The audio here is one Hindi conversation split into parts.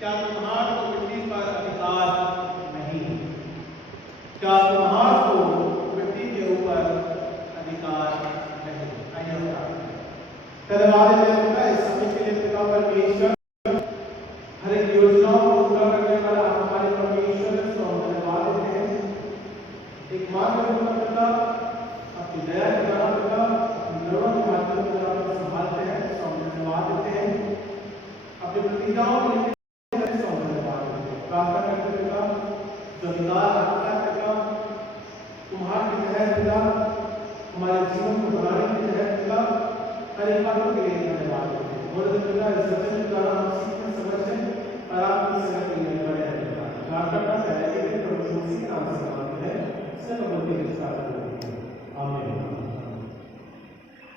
क्या तुम्हार को मिट्टी पर अधिकार नहीं? क्या तुम्हार को मिट्टी के ऊपर अधिकार नहीं? आइए हम प्रार्थना करें। धन्यवाद देते हैं इस समय के लिए पिता परमेश्वर, हर एक योजनाओं को पूरा करने वाला हमारे परमेश्वर को धन्यवाद देते हैं। एक मार्ग पिता अपनी दया के द्वारा पिता अपनी करुणा के माध्यम से आप संभालते हैं, तो हम धन्यवाद देते हैं। अपनी प्रतिज्ञाओं के लिए प्रार्थना करते पिता, जो अधिकार रखता है पिता तुम्हारे के तहत पिता, हमारे जीवन को बनाने के तहत पिता, हर एक बातों के लिए धन्यवाद देते हैं। और पिता इस वचन के द्वारा हम सीखने समझें और आपकी संगत में बने रहें पिता। प्रार्थना करते हैं कि प्रभु यीशु के नाम से मांगते हैं, सब बोलते हैं आमीन।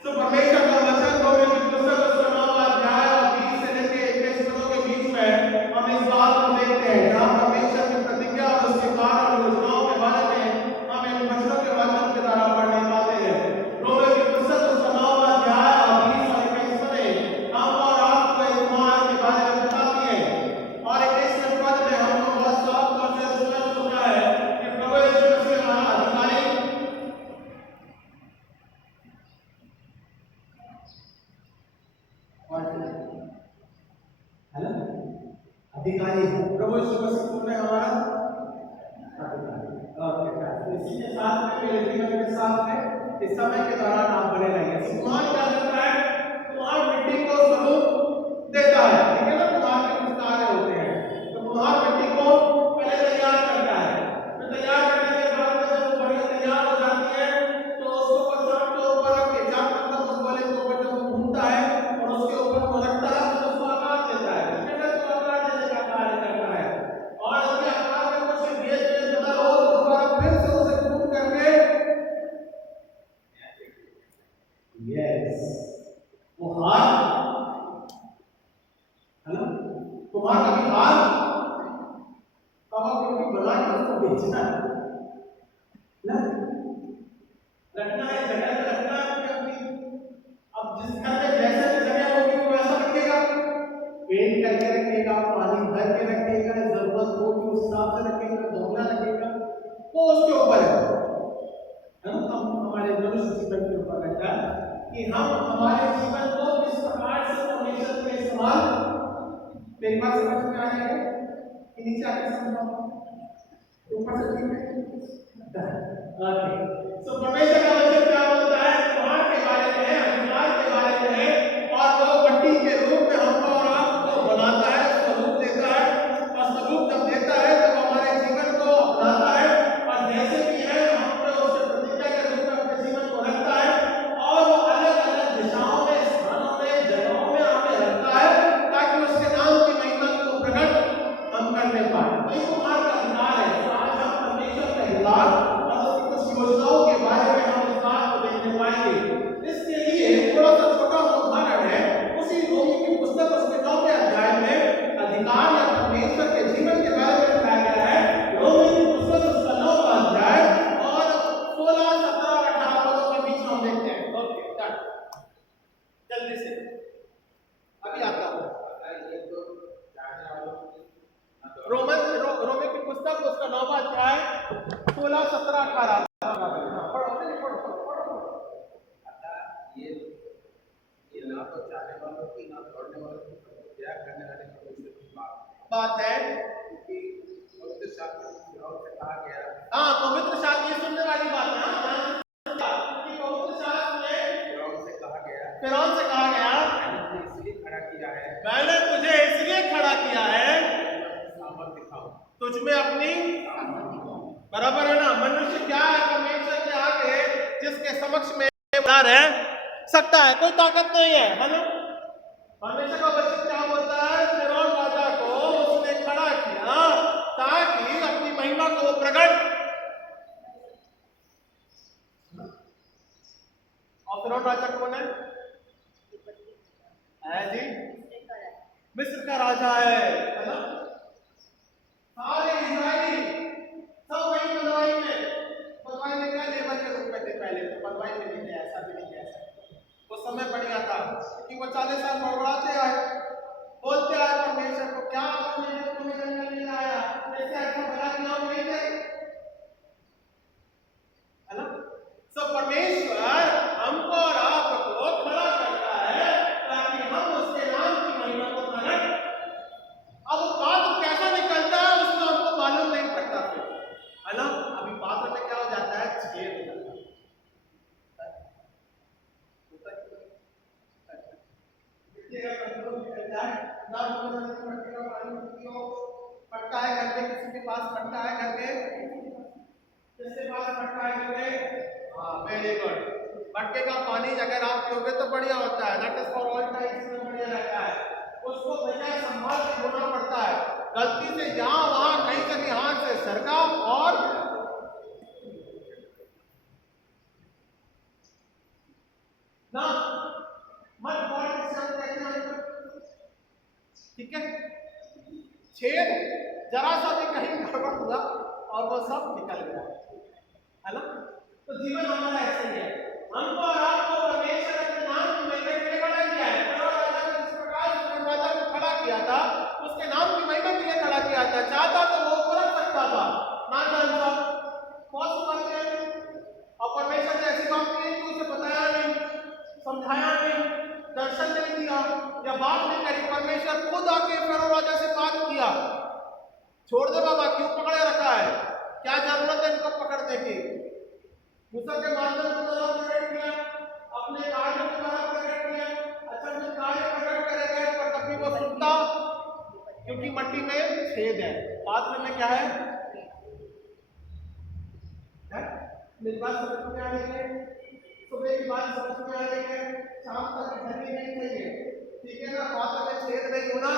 तो परमेश्वर का वचन रोमियो की पुस्तक उसका 9वां अध्याय और 20 से लेकर 21 पदों के बीच में हम इस बात को देखते हैं, जहां परमेश्वर की प्रतिज्ञा और उसके कार्य और योजनाओं के बारे में हम इन वचनों के माध्यम के द्वारा पढ़ने पाते हैं। रोमियो की पुस्तक उसका 9वां अध्याय और 20 और 21 पद हम और आपको इस महान के बारे में बताती है। और 21वें पद में हमको बहुत साफ तौर से स्पष्ट होता है कि प्रभु यीशु मसीह हमारा अधिकारी है ना, अधिकारी है प्रभु यीशु मसीह में हमारा अधिकारी। इसी के साथ में मेरे जीवन के साथ में इस समय के दौरान आप बने रहेंगे। कुमार क्या करता है? कुमार मिट्टी को स्वरूप देता है, ठीक है ना। कुमार के कुछ कार्य होते हैं, तो कुमार मिट्टी को पहले तैयार करता है, फिर तैयार करने के बाद में जब बढ़िया तैयार हो जाती है तो उसको चाक के ऊपर रख के, चाक मतलब उस वाले के ऊपर जब वो घूमता है और उसके ऊपर वो रखता है तो उसको आकार देता है, तो आकार देने का कार्य करता है। और उसके आकार में कुछ गेज बदल हो तो दोबारा फिर से उसे घूम करके वो हार है ना, कुमार कभी हार कब क्योंकि बना के उसको बेचना ना, रखना है जगह पे रखना है अपनी। अब जिस घर में जैसे भी जगह होगी वो वैसा रखेगा, पेंट करके रखेगा, पानी भर के रखेगा, जरूरत होगी उस हिसाब से रखेगा, धोना रखेगा, वो उसके ऊपर है ना। हम हमारे मनुष्य जीवन के ऊपर रहता है कि हम हमारे जीवन को किस प्रकार से परमेश्वर के इस्तेमाल। मेरी बात समझ में आ रही है कि नीचे आके समझाओ, ऊपर से ठीक है। ओके, सो परमेश्वर का वचन क्या बोलता है? कुमार के बारे में है, अधिकार के बारे में है, और वो मिट्टी के रूप में हमको और आपको बनाता है, स्वरूप देता है, और स्वरूप जब देता है तो हमारे जीवन को अपनाता है, और जैसे भी है हम पे उससे प्रतिज्ञा के रूप में अपने जीवन को रखता है, और वो अलग अलग दिशाओं में, स्थानों में, जगहों में हमें रखता है ताकि उसके नाम की महिमा को प्रकट हम करने पाए। तो ये कुमार का अधिकार है। तो आज हम परमेश्वर का हिलाल और उसकी कुछ योजनाओं के बारे में हम इस बात को देखने पाएंगे। इसके लिए थोड़ा सा छोटा सा उदाहरण है, उसी रोमी की पुस्तक उसके 9वें अध्याय में अधिकार या परमेश्वर के जीवन के बारे में बताया गया है। रोमी की पुस्तक उसका 9वां अध्याय और 16, 17, 18 पदों के बीच में हम देखते हैं। ओके, जल्दी से अभी आता हूँ। रोमी की पुस्तक उसका 9वां अध्याय 16, 17, 18 ये ना तो चाहने वालों की ना छोड़ने वालों की त्याग करने वाले की बात है कि पवित्र शास्त्र से कहा गया। हाँ, पवित्र शास्त्र ये सुनने वाली बात है। हाँ, कि पवित्र शास्त्र में फिरौन से कहा गया इसलिए खड़ा किया है, मैंने तुझे इसलिए खड़ा किया है सामर्थ दिखाओ, तुझ में अपनी बराबर है ना। मनुष्य क्या है परमेश्वर के आगे जिसके समक्ष में रह सकता है? कोई ताकत नहीं है ना। परमेश्वर का वचन क्या बोलता है? फिरौन राजा को उसने खड़ा किया ताकि अपनी महिमा को प्रकट। और फिरौन राजा कौन है जी? मिस्र का राजा है ना। सारे इजरायली सब वही बदवाई में क्या लेबर के रूप में थे पहले, तो बदवाई में नहीं थे, ऐसा भी नहीं कह सकते। वो समय बढ़िया था क्योंकि वो 40 साल बड़बड़ाते आए, बोलते आए परमेश्वर को, क्या आपने मटके का पानी पियो, मटका है घर पे, किसी के पास मटका है घर पे, किसके पास मटका है घर पे? हाँ, वेरी गुड। मटके का पानी अगर आप पियोगे तो बढ़िया होता है, that is for all times में बढ़िया रहता है। उसको भैया संभाल के धोना पड़ता है, गलती से यहाँ वहां कहीं से भी हाथ से सरका और ना मत पॉइंट से हम देखते हैं, ठीक है। छेद जरा सा भी कहीं गड़बड़ हुआ और वो सब निकल गया, है ना। तो जीवन हमारा ऐसे ही है, हमको और आपको परमेश्वर अपने नाम की महिमा के लिए खड़ा किया है। फरोह राजा ने जिस प्रकार से राजा को खड़ा किया था, उसके नाम की महिमा के लिए खड़ा किया था। चाहता तो वो परख सकता था, ना जानता कौन करते हैं। और परमेश्वर ने ऐसी बात की कि उसे बताया नहीं, समझाया नहीं, दर्शन नहीं दिया या बात नहीं करी। परमेश्वर खुद आके फरोह राजा से बात किया, छोड़ दे बाबा, क्यों पकड़े रखा है, क्या जरूरत है इनको पकड़ने की। मूसा के माध्यम से द्वारा प्रकट किया, अपने कार्य के द्वारा प्रकट किया। अच्छा, में कार्य प्रकट करेगा पर कभी वो सुनता, क्योंकि मट्टी में छेद है, पात्र में क्या है? मेरी बात समझ में आ रही है? सुबह की बात समझ में आ रही है, शाम तक घड़ी नहीं चाहिए, ठीक है ना। पात्र में छेद नहीं होना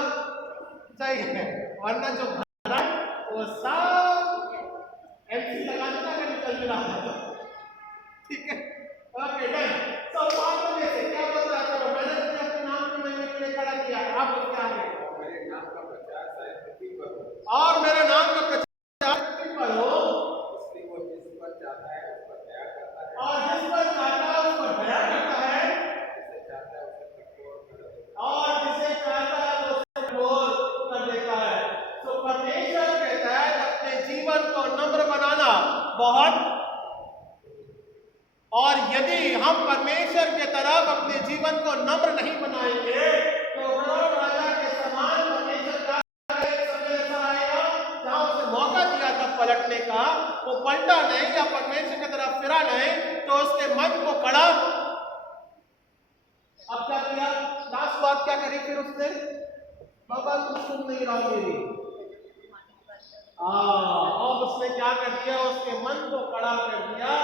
चाहिए, वरना जो भरा वो सब एमसी लगाने का निकल रहा है, ठीक है। Okay done. तो पात्र में से क्या बोलता है? चलो, मैंने तुझे अपने नाम की महिमा के लिए खड़ा किया, आप उसके आगे मेरे नाम का प्रचार सारी पृथ्वी पर हो, और मेरे नाम का प्रचार पृथ्वी पर हो, इसलिए वो जिस पर चाहता है उस पर दया करता है, और जिस पर चाहता है उस पर दया करता है, जिसे चाहता है उसे कठोर कर देता है। और जिसे चाहता है वो उसे कठोर कर देता है। तो परमेश्वर के तहत अपने जीवन को नम्र बनाना बहुत, और यदि हम परमेश्वर के तरफ अपने जीवन को नम्र नहीं बनाएंगे तो फरोह राजा के समान परमेश्वर का एक समय ऐसा आएगा जहां उसे मौका दिया था पलटने का, वो पलटा नहीं या परमेश्वर की तरफ फिरा नहीं, तो उसके मन को कड़ा। अब क्या किया? लास्ट बात क्या करी फिर उसने? बाबा तुम सुन नहीं रहा मेरी। अब उसने क्या कर दिया? उसके मन को कड़ा कर दिया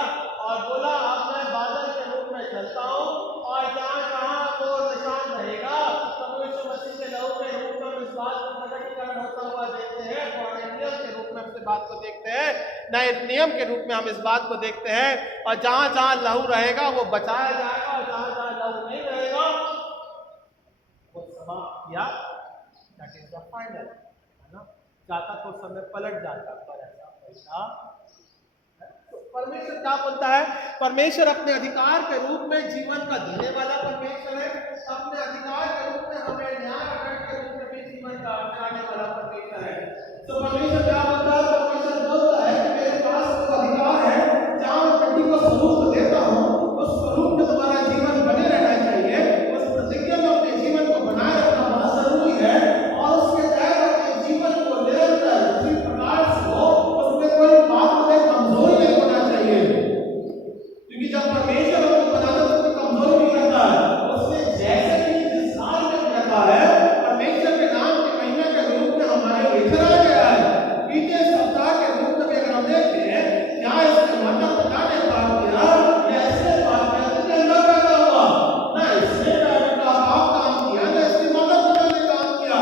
और बोला अब मैं बादल के रूप में चलता हूँ, और जहाँ जहाँ वो निशान रहेगा प्रभु यीशु मसीह के लहू के रूप में हम इस बात को प्रकटीकरण होता हुआ देखते हैं, पुराने नियम के रूप में इस बात को देखते हैं, नए नियम के रूप में हम इस बात को देखते हैं। और जहाँ जहाँ लहू रहेगा वो बचाया जाएगा, और जहाँ जहाँ लहू नहीं रहेगा वो समाप्त किया। दैट इज द फाइनल, है ना। जाता तो समय पलट जाता, पर ऐसा तो परमेश्वर क्या बोलता है? परमेश्वर अपने अधिकार के रूप में जीवन का देने वाला परमेश्वर है, अपने अधिकार के रूप में हमें न्याय प्रकट के रूप में भी जीवन का अपनाने वाला परमेश्वर है। तो परमेश्वर क्या बोलता है? परमेश्वर बोलता है कि मेरे पास वो अधिकार है जहां मैं मिट्टी को स्वरूप देता हूं, उस स्वरूप में तुम्हारा जीवन बने रहना चाहिए, उस प्रतिज्ञा में अपने जीवन को बनाए रखना बहुत जरूरी है, और उसके तहत अपने जीवन को निरंतर इसी प्रकार से हो, उसमें कोई बात में कमजोरी नहीं होना चाहिए, क्योंकि जब परमेश्वर हमको बनाता है तो कमजोरी नहीं करता है, उसने जैसे भी जिस हाल में करता है परमेश्वर के नाम की महिमा के रूप में हमारे भीतर आ गया है। बीते सप्ताह के रूप में अगर हम देखें, क्या इसके माता पिता ने काम किया या इसके बाप के अंदर पैदा हुआ? ना इसने का बाप काम किया, ना इसके माता पिता ने काम किया,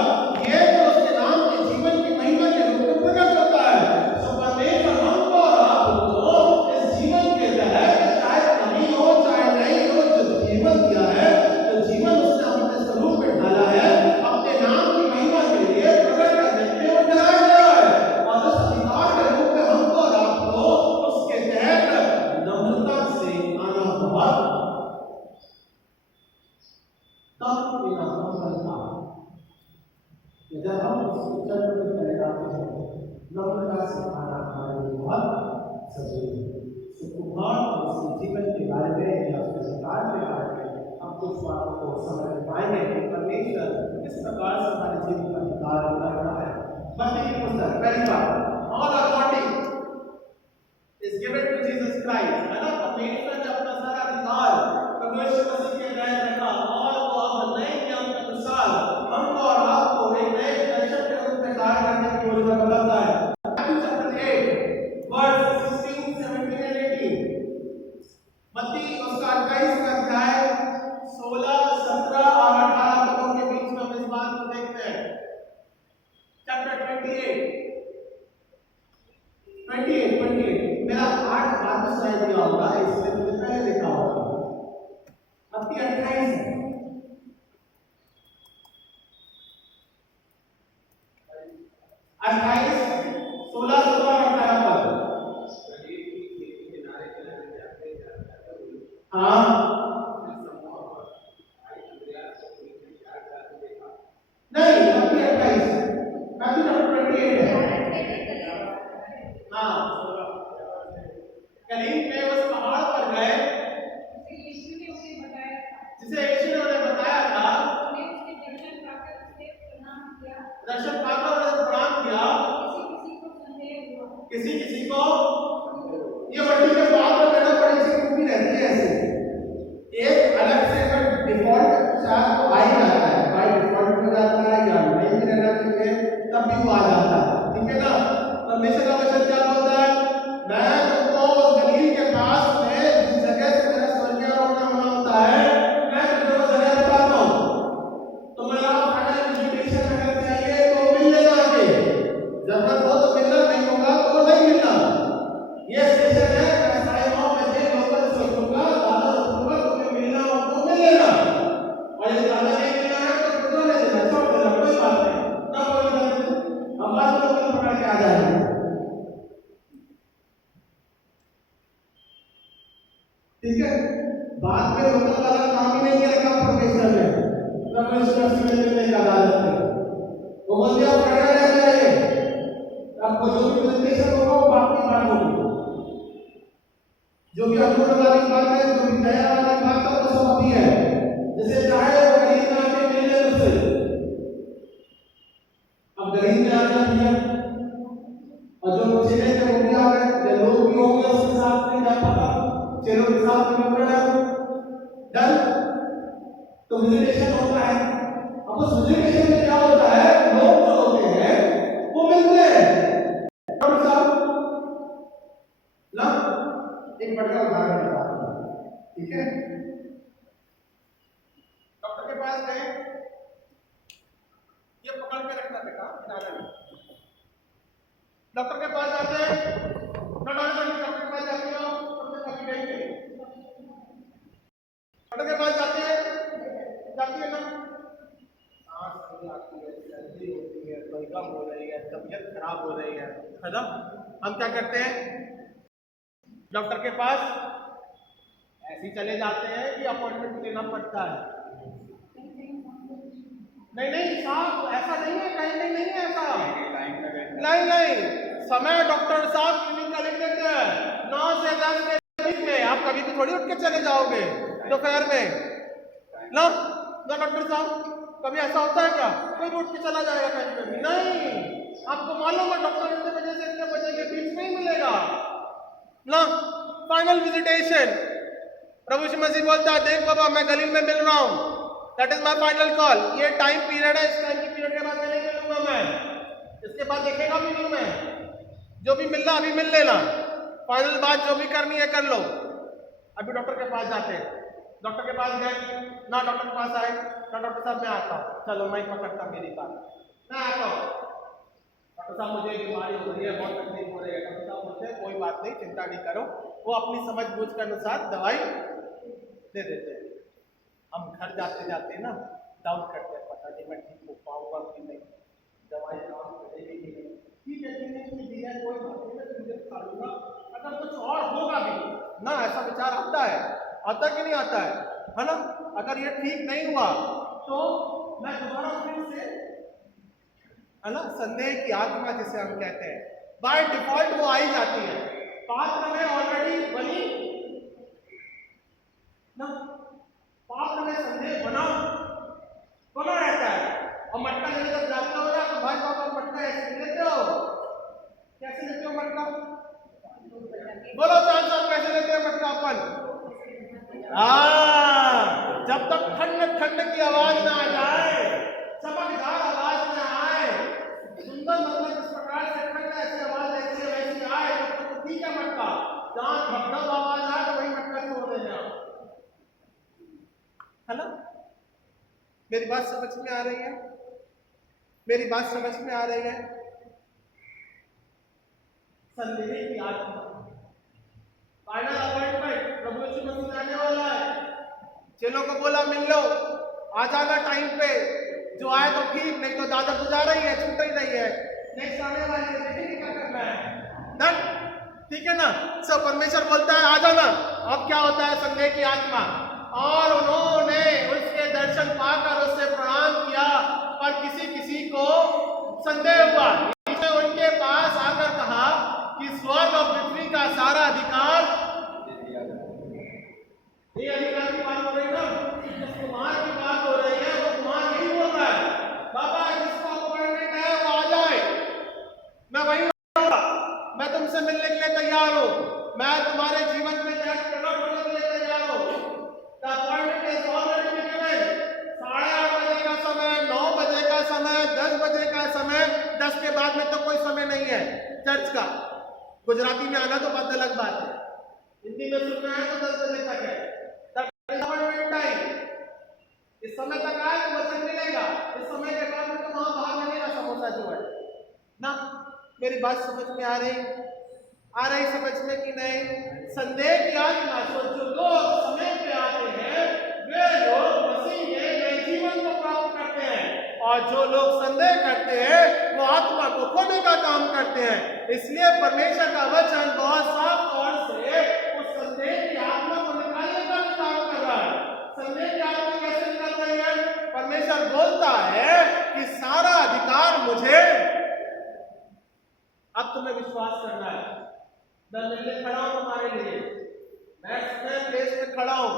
ये तो उसके नाम के जीवन की महिमा के रूप में प्रकट होता है। तो परमेश्वर हमको और आपको इस जीवन के तहत चाहे कमी हो चाहे नहीं हो, जो जीवन दिया है, तो जीवन उसने अपने स्वरूप में ढाला है, अपने नाम की महिमा के लिए प्रकट करने के लिए वो बनाया गया है, और उस अधिकार के रूप में हमको और आपको उसके तहत नम्रता से आना होगा। तब मेरा नम्रता जब हम उस चरण में चले जाते हैं, नम्रता से आना हमारे लिए बहुत जरूरी है। कुमार और उसके जीवन के बारे में या उसके अधिकार के बारे में हम कुछ बातों को समझ पाएंगे कि परमेश्वर किस प्रकार से हमारे जीवन का अधिकार कर रहा है। मत्ती की पुस्तक पहली बात, all authority is given to Jesus Christ, है ना। परमेश्वर ने अपना सारा अधिकार प्रभु यीशु मसीह के तहत रखा, और वो अब नए नियम के अनुसार हमको और आपको 28 मेरा 8 बाद में स्लाइड दिया होगा, इसलिए मुझे पहले लिखा होगा। अब 28 है। 28 16 17 18 पर। हाँ नहीं, अभी 28 है, अभी नंबर 28 है। हाँ करीम में उस पहाड़ पर गए जिसे यीशु ने उन्हें बताया था। दर्शन पाकर उन्हें प्रणाम किया। किसी किसी को ये वर्डी के बाद में कहना बड़ी सी खूबी रहती है। ऐसे एक अलग से अगर डिफॉल्ट शायद तो आ ही जाता है, बाय डिफॉल्ट हो जाता है या नहीं भी रहना चाहिए तब भी वो आ जाता है, ठीक है ना। परमेश्वर का वचन क्या बोलता है? मैं तुमको उस गलील के पास में जिस जगह से मेरा स्वर्गीय रोना होता है, मैं तुमको जगह बताता हूँ। तुम्हारा फाइनल इन्विटेशन अगर चाहिए तो मिल लेना आगे, जरूरत हो तो मिलना, नहीं होगा तो नहीं मिलना। ये स्टेशन है, मैं 9:30 बजे लोकल से उतरूंगा, दादा उतरूंगा, तुम्हें मिलना हो तो मिल लेना, और यदि दादा नहीं मिलना है तो खुद ले लेना, छोड़ देना, कोई बात नहीं। ना कोई बात नहीं, हम बात लोकल पकड़ के आ जाएंगे, ठीक है। बाद में लोकल वाला काम ही नहीं करेगा परमेश्वर ने, परमेश्वर से मिलने की आदत है। वो बोलते हैं खड़े रह जाइए, आपको जो भी प्रेजेंटेशन होगा वो बाकी बात होगी, जो भी अधूरा वाली बात है, जो भी नया वाली बात है, वो सब अभी है। जैसे चाहे वो गरीब में आके मिल जाए उससे, अब गरीब में आ गया और जो चेले थे वो भी आ गए, लोग भी होंगे उसके साथ में, क्या पता चेलों के साथ में मिल रहा है डन। तो विजिटेशन होता है। अब उस विजिटेशन में क्या होता है, लोग जो होते हैं वो मिलते हैं। डॉक्टर साहब ना एक बढ़िया उदाहरण बताता हूं, ठीक है। डॉक्टर के पास गए, ये पकड़ के रखना बेटा, डॉक्टर के पास जाते हैं, डॉक्टर के पास जाते हो, डॉक्टर के पास जाते हैं, जाती है ना, सांस नहीं आती है, सर्दी होती है, बलगम हो रही है, तबीयत खराब हो रही है ना। हम क्या करते हैं, डॉक्टर के पास ऐसे ही चले जाते हैं कि अपॉइंटमेंट लेना पड़ता है? नहीं नहीं साहब, ऐसा नहीं है, कहीं नहीं है ऐसा, नहीं नहीं, समय डॉक्टर साहब क्लिनिक का लिख देते हैं 9 से 10 के बीच में। आप कभी भी थोड़ी उठ के चले जाओगे दोपहर में ना डॉक्टर साहब, कभी ऐसा होता है क्या? कोई भी उठ के चला जाएगा कहीं पे भी? नहीं, आपको मालूम है डॉक्टर इतने बजे से इतने बजे के बीच में ही मिलेगा ना। फाइनल विजिटेशन, प्रभु यीशु मसीह बोलता है, देख बाबा मैं गलील में मिल रहा हूं, that is my final call. ये टाइम पीरियड है, इस टाइम की पीरियड के बाद मैं नहीं मिलूंगा, मैं इसके बाद देखेगा भी नहीं मैं, जो भी मिलना अभी मिल लेना, फाइनल बात जो भी करनी है कर लो। अभी डॉक्टर के पास जाते हैं, डॉक्टर के पास गए ना, डॉक्टर के पास आए ना, डॉक्टर साहब मैं आता हूँ, चलो मैं पकड़ता मेरी बात, मैं आता हूँ, डॉक्टर साहब मुझे बीमारी हो रही है, बहुत तकलीफ हो रही है। डॉक्टर साहब बोलते हैं कोई बात नहीं, चिंता नहीं करो, वो अपनी समझ बूझ के अनुसार दवाई दे देते हैं। हम घर जाते जाते ना डाउट करते हैं, पता नहीं मैं ठीक हो पाऊंगा कि नहीं, दवाई काम करेगी कि नहीं, ठीक है ठीक है दी है, कोई बात नहीं, मैं तुझे खा लूंगा, अगर कुछ और होगा भी ना, ऐसा विचार आता है, आता कि नहीं आता है ना। अगर ये ठीक नहीं हुआ तो मैं दोबारा फिर से, है ना, संदेह की आत्मा जिसे हम कहते हैं, बाय डिफॉल्ट वो आई जाती है, पात्र में ऑलरेडी बनी ना, पात्र में संदेह बना रहता है। और मटका लेने जब जाते हो ना तो भाई साहब आप मटका ऐसे लेते हो, कैसे लेते हो मटका? बोलो चांद साहब, कैसे लेते हो मटका अपन? जब तक ठंड ठंड की आवाज ना आ जाए, चमकदार आवाज ना आए, सुंदर मतलब इस प्रकार से ठंड ऐसी आवाज ऐसी वैसी आए, तब तक ठीक है मटका। जहां धबधब आवाज आए तो वही मटका छोड़ देना, है ना। मेरी बात समझ में आ रही है? मेरी बात समझ में आ रही है? संदेह की आत्मा। फाइनल अपॉइंटमेंट प्रभु यीशु मसीह आने वाला है। चेलों को बोला मिल लो, आ जाना टाइम पे, जो आए तो ठीक, नहीं तो दादा तो जा रही है, छूट ही नहीं है, नेक्स्ट आने वाली है, देखेंगे क्या करना है। डन, ठीक है ना। सब परमेश्वर बोलता है आ जाना। अब क्या होता है, संदेह की आत्मा, और उन्होंने उसके दर्शन पाकर उससे प्रणाम किया, पर किसी किसी को संदेह हुआ। इसने उनके पास आकर कहा कि स्वर्ग और पृथ्वी का सारा अधिकार, ये अधिकार की बात हो रही है ना, जिस कुमार की बात हो रही है, वो कुमार यही बोल रहा है, बाबा जिसका अपॉइंटमेंट है वो आ जाए, मैं वही रहूंगा, मैं तुमसे मिलने के लिए तैयार हूं, मैं तुम्हारे जीवन में प्रकट होने के लिए तैयार हूं। The appointment is already been given. 8:30 बजे का समय, 9 बजे का समय, 10 बजे का समय, 10 के बाद में तो कोई समय नहीं है चर्च का। गुजराती में आना तो बात अलग बात है, हिंदी में सुनना है तो 10 बजे तक है। अपॉइंटमेंट टाइम, इस समय तक आए तो वचन मिलेगा, इस समय के बाद में तो वहां बाहर मिलेगा समोसा जो है ना। मेरी बात समझ में आ रही समझ में कि नहीं? संदेह की आत्मा, जो लोग समय पे आते हैं वे लोग मसीह में नए जीवन को प्राप्त करते हैं, और जो लोग संदेह करते हैं वो आत्मा को खोने का काम करते हैं। इसलिए परमेश्वर का वचन बहुत साफ तौर से उस संदेह की आत्मा को निकालने का काम कर रहा है। संदेह की आत्मा कैसे निकल रही है? परमेश्वर बोलता है कि सारा अधिकार मुझे, अब तुम्हें विश्वास करना है, मैं मिलने खड़ा हूं तुम्हारे लिए, मैं प्लेस में खड़ा हूं,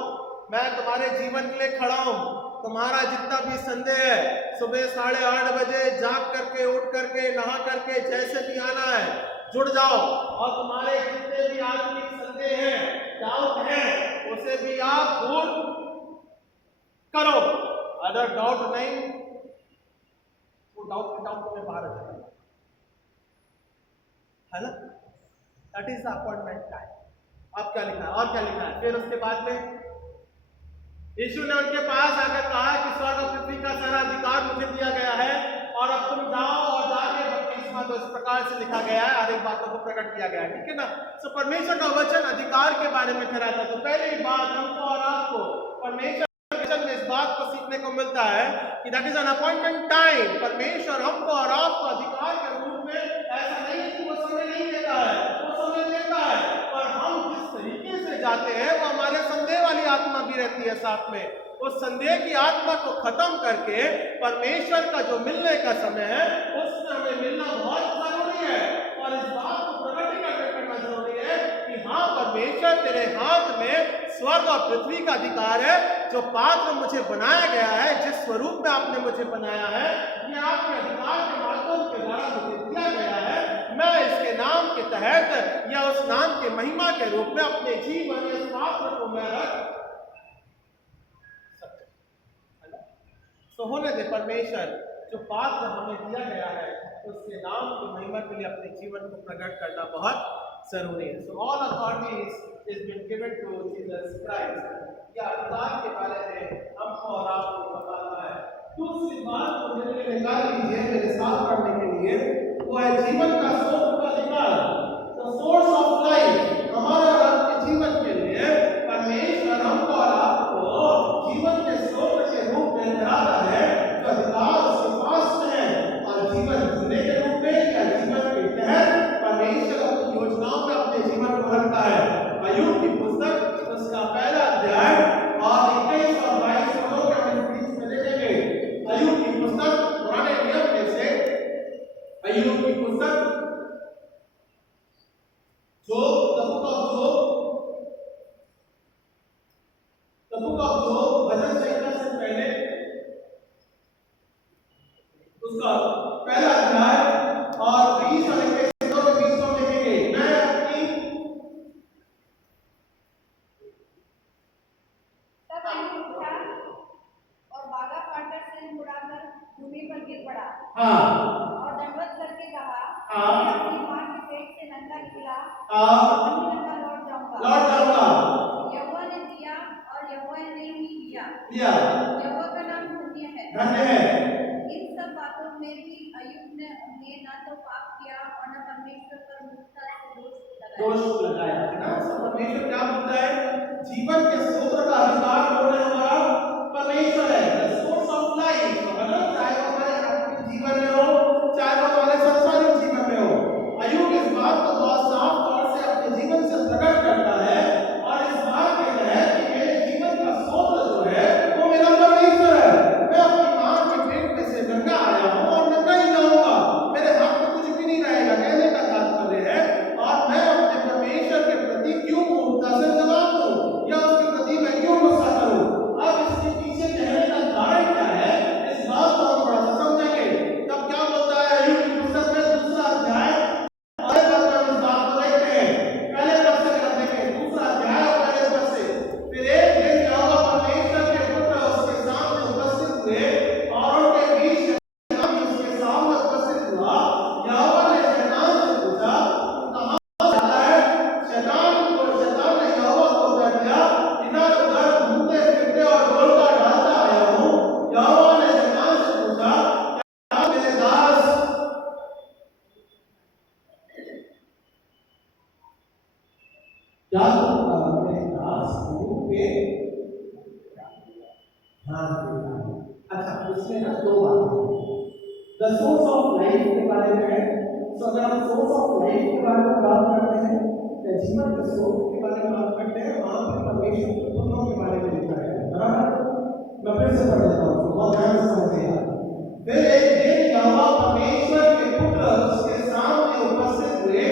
मैं तुम्हारे जीवन के लिए खड़ा हूं। तुम्हारा जितना भी संदेह है, सुबह 8:30 बजे जाग करके, उठ करके, नहा करके, जैसे भी आना है जुड़ जाओ, और तुम्हारे जितने भी आत्मिक संदेह हैं, डाउट हैं, उसे भी आप दूर करो। अगर डाउट नहीं, वो डाउट में बाहर आ जाएगा, है ना। That is the appointment time. अब क्या लिखा है, और क्या लिखा है, फिर उसके बाद में यीशु ने उनके पास आकर कहा कि स्वर्ग और पृथ्वी का सारा अधिकार मुझे दिया गया है, और अब तुम जाओ और जाके बपतिस्मा, तो इस प्रकार से लिखा गया है, आगे बातों को प्रकट किया गया है, ठीक है ना। सो परमेश्वर का वचन अधिकार के बारे में कह रहा था। तो पहली बात हमको और आपको परमेश्वर में इस बात को सीखने को मिलता है कि that is an appointment time. परमेश्वर हमको और आपको अधिकार के रूप में, ऐसा नहीं है कि वो समय नहीं देता है, वो समय देता है, पर हम जिस तरीके से जाते हैं वो हमारे संदेह वाली आत्मा भी रहती है साथ में। उस संदेह की आत्मा को खत्म करके परमेश्वर का जो मिलने का समय है उसमें हमें मिलना बहुत जरूरी है, और इस बात को प्रकट करना जरूरी है कि हाँ, परमेश्वर तेरे हाथ में स्वर्ग और पृथ्वी का अधिकार है। जो पात्र मुझे बनाया गया है, जिस स्वरूप में आपने मुझे बनाया है, ये आपके अधिकार के माध्यम के द्वारा मुझे दिया गया है। मैं इसके नाम के तहत या उस नाम के महिमा के रूप में अपने जीवन इस पात्र को मैं रख सकता। तो होने दे परमेश्वर, जो पात्र हमें दिया गया है उसके नाम की महिमा के लिए अपने जीवन को प्रकट करना बहुत जरूरी है। So all authorities is been given to Jesus Christ. यह अधिकार के बारे में हमको और आपको बताना है। दूसरी बात को मेरे लिए निकाल लीजिए मेरे साथ पढ़ने के लिए, वो है जीवन का स्रोत का अधिकार, द सोर्स ऑफ लाइफ। हमारे और आपके जीवन के लिए परमेश्वर हमको और आपको जीवन के स्रोत के रूप में निकाला है, जो अधिकार उसके पास में है, और जीवन जीने के रूप में या जीवन के तहत परमेश्वर अपनी योजनाओं में अपने जीवन को रखता है। अय्यूब की पुस्तक उसका पहला अध्याय और 21 और 22 पदों के हम बीच में देखेंगे। अय्यूब की पुस्तक पुराने नियम में से, अय्यूब की पुस्तक भजन संहिता से पहले उसका पहला अध्याय और 20 और 21 पदों के बीच में देखेंगे। मैं अपनी तब अय्यूब उठा और बागा फाटक से मुड़ाकर भूमि पर गिर पड़ा, और दंडवत करके कहा, मैं अपनी मां के पेट से नंगा निकला और वहीं नंगा लौट जाऊंगा। यहोवा ने दिया और यहोवा ने ही लिया, यहोवा का नाम धन्य है। इन सब बातों में भी अय्यूब ने न तो पाप किया और न परमेश्वर पर मूर्खता से दोष लगाया है ना। परमेश्वर क्या बोलता है, जीवन के स्रोत का अधिकार कौन है, हमारा परमेश्वर है, द सोर्स ऑफ लाइफ, है ना। चाहे वो हमारे आत्मिक जीवन में हो, चाहे वो हमारे सांसारिक जीवन में हो। अय्यूब इस बात को बहुत साफ तौर से अपने जीवन से प्रकट करता है और इस बात कहता है कि मेरे जीवन का स्रोत जो है वो मेरा परमेश्वर है। मैं अपनी मां के पेट में से नंगा आया हूं और नंगा ही जाऊंगा, मेरे हाथ में कुछ भी नहीं रहेगा, कहने का तात्पर्य है। और मैं अपने परमेश्वर के प्रति क्यों मूर्खता से जवाब दूं या उसके प्रति मैं क्यों गुस्सा करूं। अब इसके पीछे कहने का कारण क्या है, इस बात को हम थोड़ा सा समझेंगे। तब क्या बोलता है अय्यूब की पुस्तक में दूसरा अध्याय और इस बात को देखते हैं। पहले पद से देखें, दूसरा अध्याय और पहले पद से। फिर एक दिन यहोवा परमेश्वर के पुत्र उसके सामने उपस्थित हुए और उनके बीच शैतान भी उसके सामने उपस्थित हुआ। यहोवा ने शैतान से पूछा, तू कहां जाता है। शैतान ने यहोवा को उत्तर दिया, इधर उधर घूमते फिरते और डोलता डालता आया हूं। यहोवा ने शैतान से पूछा, क्या मेरे दास क्या तुम अपने दास को पे ध्यान देना है। अच्छा, इसमें ना दो बातें, द सोर्स ऑफ लाइफ के बारे में है। तो अगर हम सोर्स ऑफ लाइफ के बारे में बात करते हैं या जीवन के स्रोत के बारे में बात करते हैं, वहां पर परमेश्वर के पुत्रों के बारे में लिखा है, बराबर। मैं फिर से पढ़ देता हूं, बहुत ध्यान से समझिएगा। फिर एक दिन यहोवा परमेश्वर के पुत्र उसके सामने उपस्थित हुए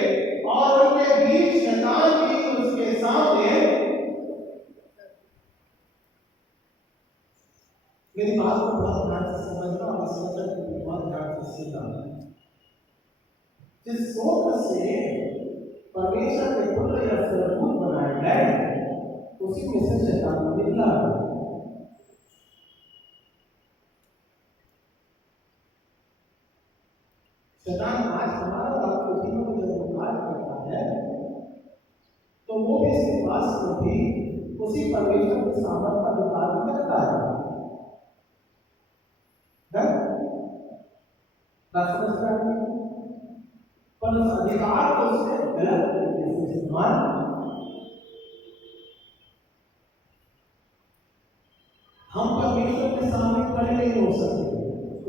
और उनके बीच शैतान भी उसके सामने। मेरी बात को बहुत ध्यान से समझना और इस वचन को बहुत ध्यान से सुनना। जिस स्रोत से परमेश्वर के पुत्र या स्वरूप बनाए गए, उसी में से शैतान निकला। शैतान आज हमारा आपके जीवन में जब कार्य करता है तो वो भी इसके पास में भी उसी परमेश्वर के सामर्थ का अधिकार में रखता है। पर उस अधिकार को उसने गलत तरीके से इस्तेमाल। हम परमेश्वर के सामने खड़े नहीं हो सकते,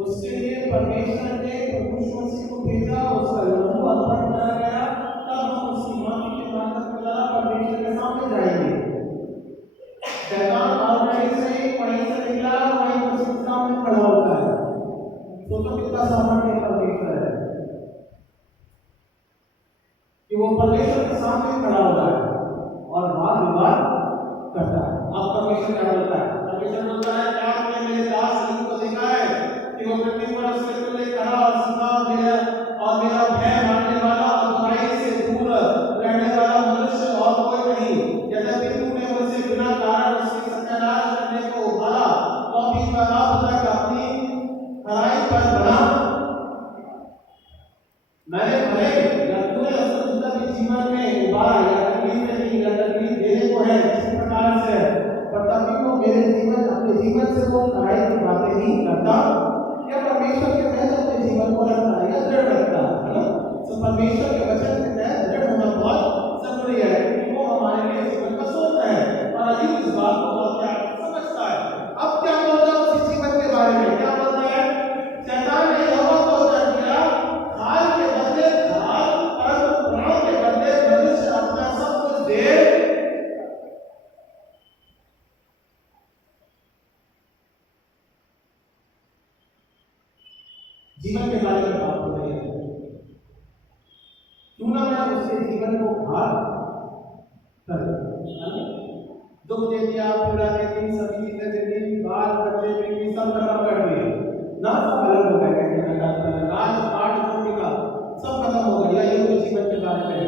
उसके लिए परमेश्वर ने प्रभु मसीह को भेजा, उसका लहू अर्पण किया गया, तब हम उसकी माफी के माध्यम के द्वारा परमेश्वर के सामने जाएंगे। शैतान ऑलरेडी से वहीं से निकला, वहीं उसके सामने खड़ा होता है। सोचो कितना सामर्थ्य परमेश्वर है कि वो परमेश्वर के सामने खड़ा होता है और वाद विवाद करता है। अब परमेश्वर क्या बोलता है, परमेश्वर बोलता है, क्या आपने मेरे दास अय्यूब को देखा है कि वो पृथ्वी पर उसके तुल्य खड़ा और सीधा और मेरा भय मानने वाला और बुराई से दूर रहने वाला मनुष्य और कोई नहीं। यद्यपि तूने मुझसे बिना कारण उसकी सत्यानाश करने को उभारा, तो भी अब तक अपनी खराई पर बढ़ा। मैंने भले तूने उसके जीवन में उभारा या तकलीफ में नहीं, या तकलीफ देने को है किसी प्रकार से, पर तभी वो मेरे जीवन अपने जीवन से वो खराई की बातें नहीं करता। क्या परमेश्वर के तहत अपने जीवन को रखता है या दृढ़ रखता है ना। तो परमेश्वर के वचन के तहत दृढ़ होना बहुत जरूरी है, क्योंकि वो हमारे लिए जीवन का स्रोत है और अय्यूब इस बात को बहुत प्यार से समझता है। अब क्या बोलता है उसी जीवन के बारे में, क्या बोलता है, शैतान ने यहोवा को उत्तर दिया, खाल के बदले खाल और प्राण के बदले मनुष्य अपना सब कुछ दे। जीवन के बारे में बात हो रही है, क्यों ना मैं उसके जीवन को घात कर दुख दे दिया, पीड़ा दे दी, सभी चीजें दे दी, बाल बच्चे दे दी, सब खत्म कर दिए ना, सब अलग हो गए। कहने का तात्पर्य राज पाठ जोड़ने का सब खत्म हो गया। ये तो जीवन के बारे में है।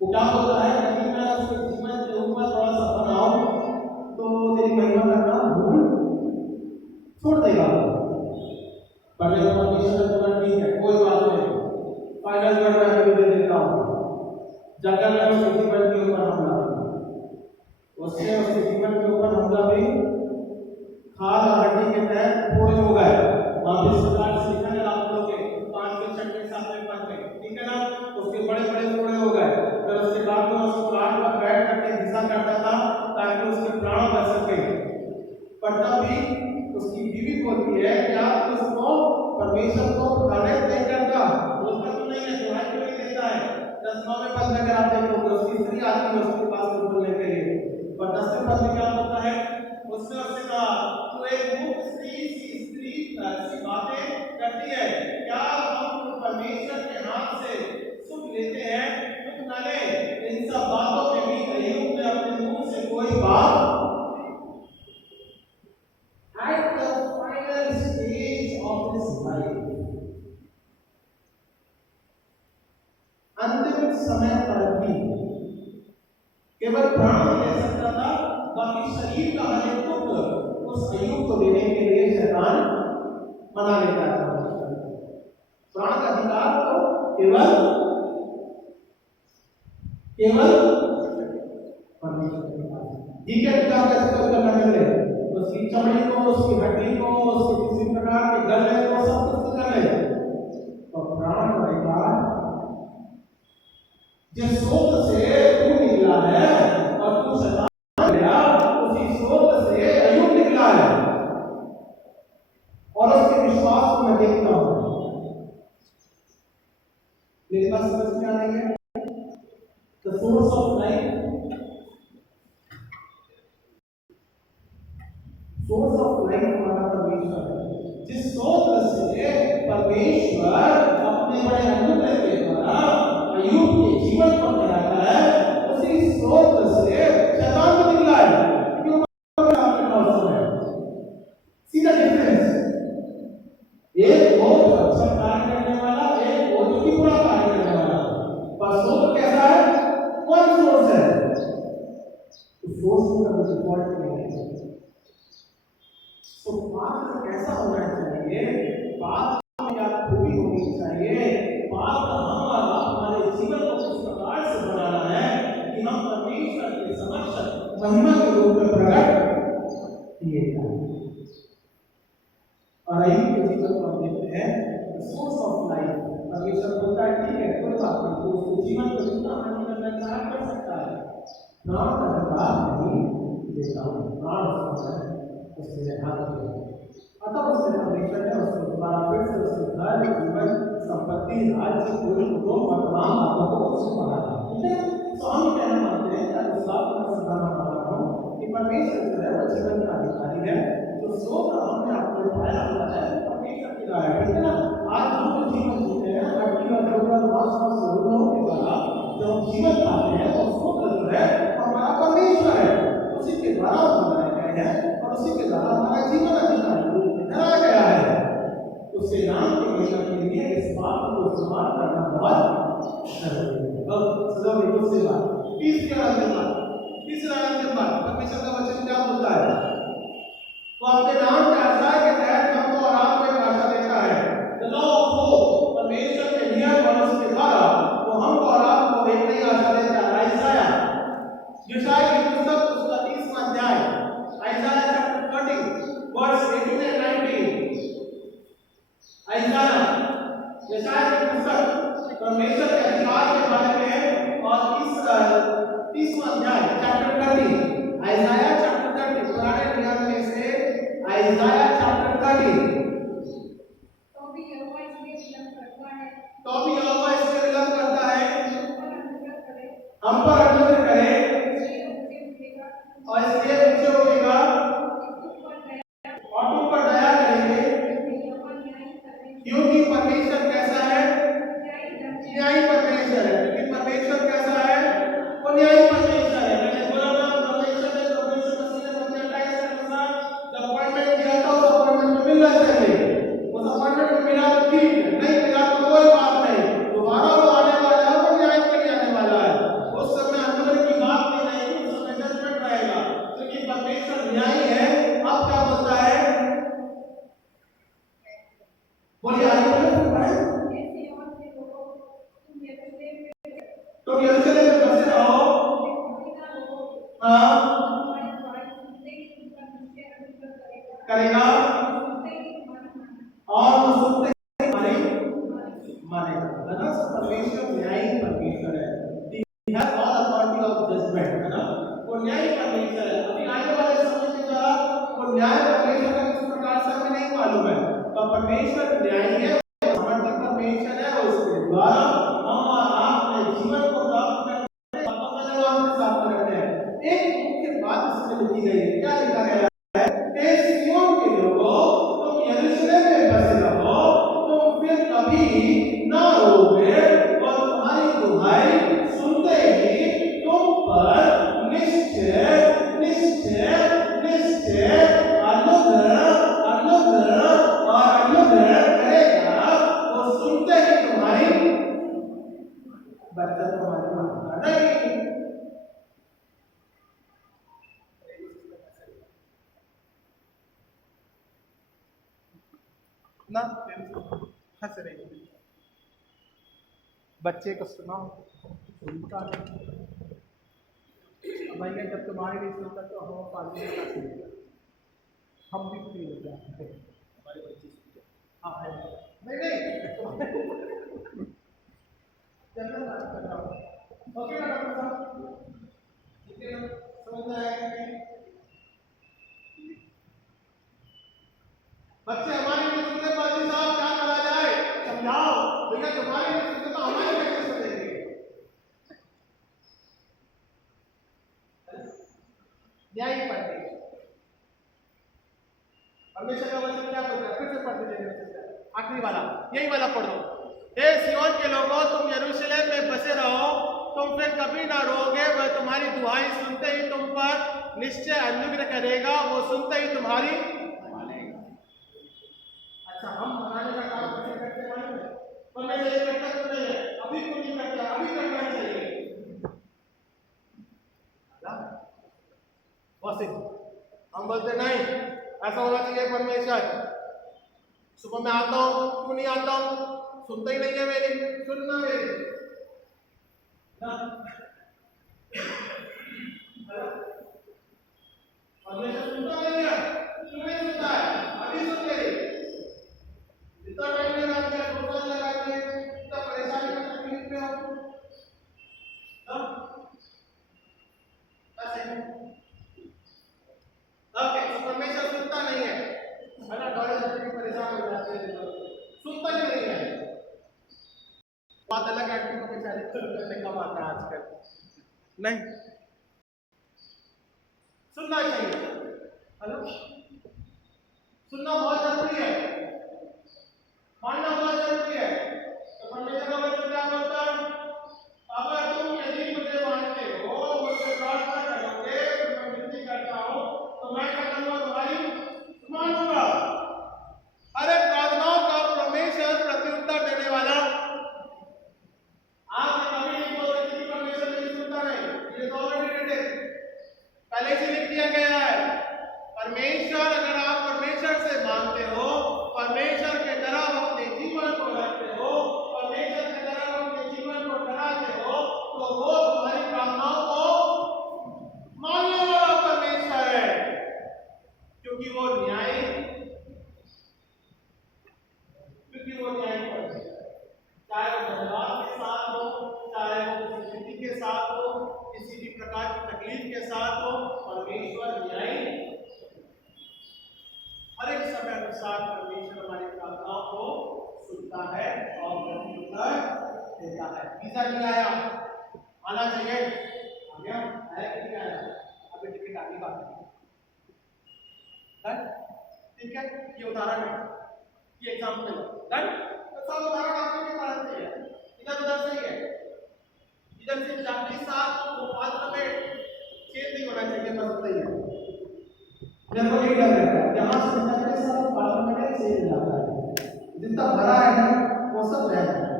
वो क्या होता है कि मैं उसके जीवन के ऊपर थोड़ा सा बनाऊं तो तेरी महिमा करना भूल छोड़ देगा। पहले तो परमेश्वर का वचन ठीक है, कोई बात नहीं, फाइनल वर्ड मैं अभी दे देता हूँ। जंगल में उसके जीवन के ऊपर हमला, उसके जीवन के ऊपर हमला भी खाल और हड्डी के तहत पूरे हो गए। वहां इस प्रकार से लिखा है आप लोग के 5वें 6वें 7वें पद में, ठीक है कि आप उसको परमेश्वर को प्रोटेक्ट नहीं करता, बोलता क्यों नहीं है, दुआएं क्यों नहीं देता है। 10वें पद में अगर आप देखोगे उसकी स्त्री आती है उसके पास बोलने के लिए, और 10वें पद में क्या होता है, उसने उससे कहा तू एक मूर्ख स्त्री सी बातें करती है, क्या हम परमेश्वर के हाथ से सुख लेते हैं, सुख न ले। इन सब बातों के बीच अय्यूब ने अपने मुंह से कोई बात at the final stage of his life, अंतिम समय पर भी केवल प्राण ले सकता था, बाकी शरीर का हर एक दुख उस अय्यूब को देने के लिए शैतान मना लेता था। प्राण का अधिकार तो केवल परमेश्वर के पास है। जी के अधिकार का जिक्र करना मिले, उसकी चमड़ी को, उसकी हड्डी को, उसके किसी प्रकार के गले को, सब कुछ कर ले, और प्राण का अधिकार जिस स्रोत से तू निकला है और तू शैतान गया, उसी स्रोत से अय्यूब निकला है। और उसके विश्वास को मैं देखता हूं, मेरे पास समझ में आ रही है। The source of life, source of life हमारा परमेश्वर है। जिस स्रोत से परमेश्वर अपने बड़े अनुग्रह के द्वारा अय्यूब के जीवन को बनाता है, उसी स्रोत से शैतान को निकला है। क्यों सीधा डिफरेंस, एक बहुत अच्छा कार्य करने वाला, एक बहुत ही बुरा कार्य करने वाला, पर स्रोत कैसा है, कौन सोर्स है, उस सोर्स का डिफॉल्ट नहीं है। तो पात्र कैसा होना चाहिए, पात्र में क्या खूबी होनी चाहिए, पात्र हमारा हमारे जीवन को इस प्रकार से बनाना है कि हम परमेश्वर के समक्ष महिमा के रूप में प्रकट किए जाएं। और अय्यूब के जीवन को हम देखते हैं, सोर्स ऑफ लाइफ, परमेश्वर बोलता है ठीक है कोई बात नहीं, तो उसके जीवन को जितना हानि करना चाह कर सकता है, प्राण का अधिकार नहीं देता हूँ, प्राण उसके हाथ में। अतः उसने परमेश्वर ने उसको दोबारा फिर से उसके घर, जीवन, संपत्ति, राज्य, कुल, कुटुंब और तमाम बातों को उससे बढ़ाया। ठीक है, तो हम कहना मानते हैं कि इस बात को मैं समझाना चाहता हूँ कि परमेश्वर जो है वो जीवन का अधिकारी है, जो स्रोत हमने आपको पाया हुआ है परमेश्वर की राह है। ठीक है ना, आज हम जो जीवन जीते हैं हड्डी और जोड़ मांस जरूरतों के द्वारा जो हम जीवन पाते हैं, वो स्रोत जो है हमारा परमेश्वर है, उसी के द्वारा हम बनाए गए हैं और उसी के द्वारा हमारा जीवन अधिकारी बनाया गया है। उसके नाम की महिमा के लिए इस बात को इस्तेमाल करना बहुत जरूरी है। अब सदों दूसरी बात, तीसरा अंतिम बात, परमेश्वर का वचन क्या बोलता है, तो अपने नाम के आशा के तहत हमको और आपको एक आशा देता है। द लॉ ऑफ होप, परमेश्वर के नियम और उसके द्वारा वो हमको और आपको एक नई आशा देता है। यशायाह की पुस्तक उसका 30वां अध्याय, आइज़ाया चैप्टर 30 वर्स 18 and 19। यशायाह की पुस्तक परमेश्वर के अधिकार के बारे में, और इस 30वां अध्याय चैप्टर 30, आइज़ाया चैप्टर 30, पुराने नियम में से आइज़ाया चैप्टर 30। तो भी यहोवा इसमें विलंब करता है, हम पर अनुग्रह करे और इसलिए ऊंचे उठेगा और तुम पर दया करेंगे, क्योंकि परमेश्वर कैसा है, न्यायी परमेश्वर है। क्योंकि परमेश्वर कैसा है, वो न्यायी परमेश्वर है। मैंने बोला ना, परमेश्वर ने मसीह ने 28 के अनुसार जब अपॉइंटमेंट दिया था उस अपॉइंटमेंट में मिलना चाहिए, उस अपॉइंटमेंट में मिला तो ठीक है, नहीं मिला तो कोई बात नहीं, दोबारा वो आने वाला है, वो न्याय के लिए आने वाला है। उस समय अंदर की बात नहीं रहेगी, उस समय जजमेंट रहेगा, क्योंकि परमेश्वर न्यायी है। अब क्या बोलता है, बोलिए आगे तुम यरूशलेम में बसे रहो, हाँ करेगा और वो सुनते ही मानेगा। परमेश्वर न्यायी परमेश्वर है, He has all authority of judgment, है ना, वो न्यायी परमेश्वर है। अभी आने वाले समय के दौरान वो न्याय परमेश्वर का किस प्रकार से हमें नहीं मालूम है, परमेश्वर न्यायी है, समर्थक परमेश्वर है, उसके द्वारा हम और आप अपने जीवन को प्राप्त करते हैं, अपने साथ रखते हैं। एक मुख्य बात इसमें लिखी गई है, क्या लिखा गया है? हे सिय्योन के लोगों, तुम यरूशलेम में बसे रहो, तुम फिर कभी ना रोगे, और तुम्हारी दुहाई सुनते ही तुम पर निश्चय निश्चय निश्चय अनुग्रह अनुग्रह और अनुग्रह करेगा। वो सुनते ही तुम्हारी बरकत तुम्हारे मांगता नहीं। ना हंस रही बच्चे को सुनाओ, सुनता नहीं। भैया जब तुम्हारे लिए सुनता तो हम पालने का सुनेगा, हम भी फ्री हो जाते हैं, हमारे बच्चे सुनते। हाँ है नहीं चलना बात कर रहा हूँ। ओके ना डॉक्टर साहब, ठीक है ना, समझ में आएगा कि बच्चे हमारे लिए सुनते, पाजी साहब क्या करा जाए, समझाओ। भैया तुम्हारे लिए सुनते तो हमारे लिए कैसे सुनेंगे? न्याय पढ़ने परमेश्वर का वचन क्या बोलता है, फिर से पढ़ दीजिए, आखिरी वाला, यही वाला पढ़ो। हे सिय्योन के लोगों, तुम यरूशलेम में बसे रहो, तुम फिर कभी ना रोगे, वह तुम्हारी दुहाई सुनते ही तुम पर निश्चय अनुग्रह करेगा, वो सुनते ही तुम्हारी। अच्छा, हम मनाने का काम कैसे करते हैं? पर मैं ये करता तो नहीं है, अभी क्यों नहीं करता, अभी करना चाहिए। हम बोलते नहीं, ऐसा होना चाहिए। परमेश्वर सुबह मैं आता हूँ, क्यों नहीं आता हूँ, सुनता ही नहीं है मेरी, सुनना मेरी परमेश्वर सुनता नहीं है, क्यों नहीं सुनता है, अभी सुन ले। इतना टाइम लगा दिया, 2 साल लगा दिए, इतना परेशानी में तकलीफ में हो, ओके, परमेश्वर सुनता नहीं है ना, डॉक्टर परेशान हो जाते हैं, सुनता ही नहीं है। बात अलग है कि बेचारे करने कम आता है आजकल, नहीं सुनना चाहिए। हेलो, सुनना बहुत जरूरी है, मानना बहुत जरूरी है। तो परमेश्वर का वचन क्या बोलता है? अगर तुम यदि मुझे मानते हो, मुझसे प्रार्थना करोगे, तो मैं विनती करता हूं, तो मैं क्या करूंगा, तुम्हारी मानूंगा। हर एक प्रार्थनाओं का परमेश्वर प्रत्युत्तर देने वाला। आप कभी नहीं बोल सकते कि परमेश्वर नहीं सुनता, नहीं, ये ऑलरेडी रिटन पहले से लिख दिया गया है। परमेश्वर, अगर आप परमेश्वर से मांगते हो, परमेश्वर के तरफ अपने जीवन को रखते हो, परमेश्वर के तरफ अपने जीवन को डराते हो, तो वो तुम्हारी प्रार्थनाओं को मानने वाला परमेश्वर है, क्योंकि वो न्याय पर है। चाहे वो धन्यवाद के साथ हो, चाहे वो किसी स्थिति के साथ हो, किसी भी प्रकार की तकलीफ के साथ हो, परमेश्वर न्यायी। हर एक समय अनुसार परमेश्वर हमारी प्रार्थनाओं को सुनता है और प्रत्युत्तर देता है। वीजा नहीं आया, आना चाहिए, आ गया, आया कि नहीं आया, अभी टिकट आने का है, ठीक है। ये उदाहरण है, ये एग्जाम्पल डन। सब उदाहरण आपके लिए कारण से है, इधर उधर से ही है, इधर से 40 साल वो पात्र में चेंज नहीं होना चाहिए, बस उतना ही है। देखो ये क्या करता है, यहाँ से 40 साल पात्र में चेंज जाता है, जितना भरा है ना वो सब बह जाता है,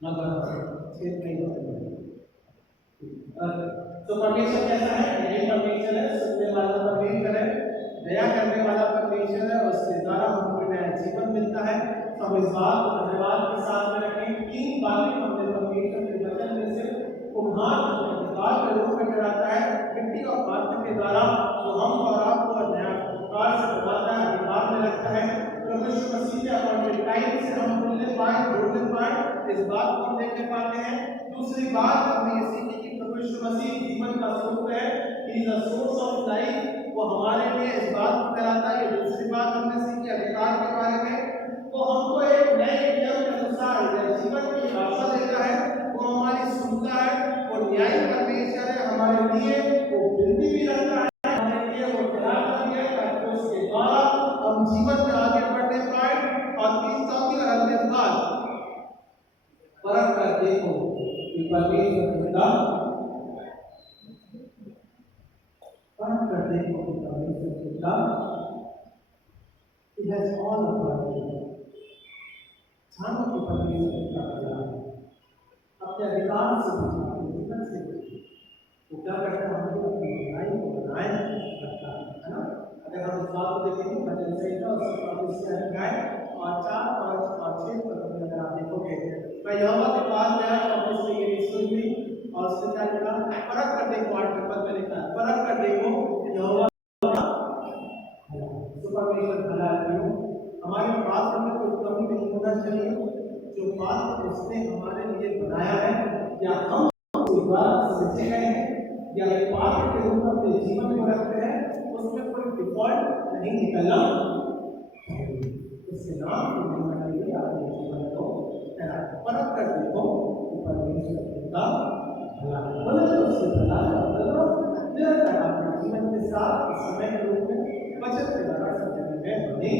ना चेंज नहीं होता। तो परमेश्वर कैसा है? यही परमेश्वर है, सुनने वाला परमेश्वर है, दया करने वाला परमेश्वर है, उसके द्वारा हमको नया जीवन मिलता है। तो हम इस बात को धन्यवाद के साथ में रखें। 3 बातें हमने परमेश्वर के वचन में से कुम्हार के रूप में कराता है, मिट्टी और पात्र के द्वारा, जो हम और आपको नया प्रकार से बनाता है, अधिकार में रखता है। प्रभु यीशु मसीह के अपॉइंटेड टाइम से हम मिलने पाए, जुड़ने पाए, इस बात को हम देखने पाते हैं। दूसरी बात हमने ये सीखी कि प्रभु यीशु मसीह जीवन का स्रोत है, he is the source of life, वो हमारे लिए इस बात को कराता है। दूसरी बात हमने सीखी हम जीवन में आगे बढ़ने पाए। और चौथी और अंतिम बात, परख कर देखो कि परमेश्वर पिता, परख कर देखो कि परमेश्वर पिता He has all authority. जानो कि परमेश्वर पिता बड़ा है, अपने अधिकार से बुझा से वो क्या करता है, हमको अपनी बुराई को बनाए रखता है ना। अगर हम इस बात को देखेंगे भजन संहिता और इसके अध्याय और 4, 5 और 6 पद में अगर आप देखोगे, मैं यहोवा के पास गया और उसने ये सुन ली और उसने क्या लिखा, परख कर देखो, 8 पद में लिखा है, परख कर देखो यहोवा परमेश्वर भला है। हमारे पास में कोई कमी नहीं होना चाहिए, जो बात उसने हमारे लिए बनाया है या हम उस बात सीखे गए हैं या एक पात्र के रूप में अपने जीवन में रखते हैं, उसमें कोई डिफॉल्ट नहीं निकलना चाहिए। उसके नाम को लेने के लिए अपने जीवन को परख कर देखो कि परमेश्वर पिता भला है। बोले तो उससे भला है, निरंतर अपने जीवन के साथ समय के रूप में बचत के द्वारा समझने में नहीं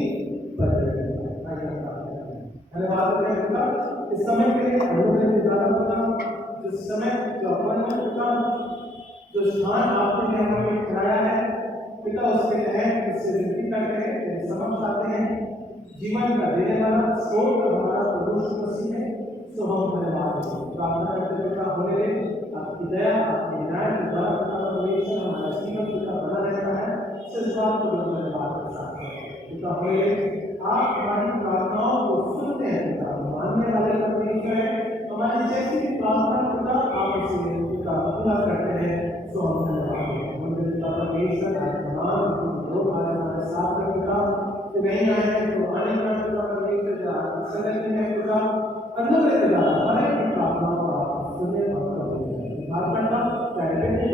पड़ रही है। धन्यवाद इस समय के लिए अनुग्रह के द्वारा होगा, जो समय जो अपन में होगा, जो स्थान आपने हमें कराया है पिता, उसके तहत इससे विनती करते हैं, तेरे समक्ष आते हैं। जीवन का देने वाला स्रोत हमारा प्रभु यीशु मसीह है, सो हम धन्यवाद प्रार्थना करते पिता होने दे आपकी दया आपके न्याय के द्वारा परमेश्वर हमारा जीवन पिता बना रहता है। इस बात को धन्यवाद के साथ पिता होए, आप हमारी प्रार्थनाओं को सुनते हैं पिता, मानने वाले परमेश्वर है। हमारी जैसी भी प्रार्थना पिता आप इसे पिता पूरा करते हैं, सो हम धन्यवाद पिता परमेश्वर तमाम जो हमारे साथ में पिता जो नहीं आए हैं तो आने का पिता परमेश्वर समय में पिता अनुग्रह के द्वारा हमारे प्रार्थनाओं को आप सुने और करें।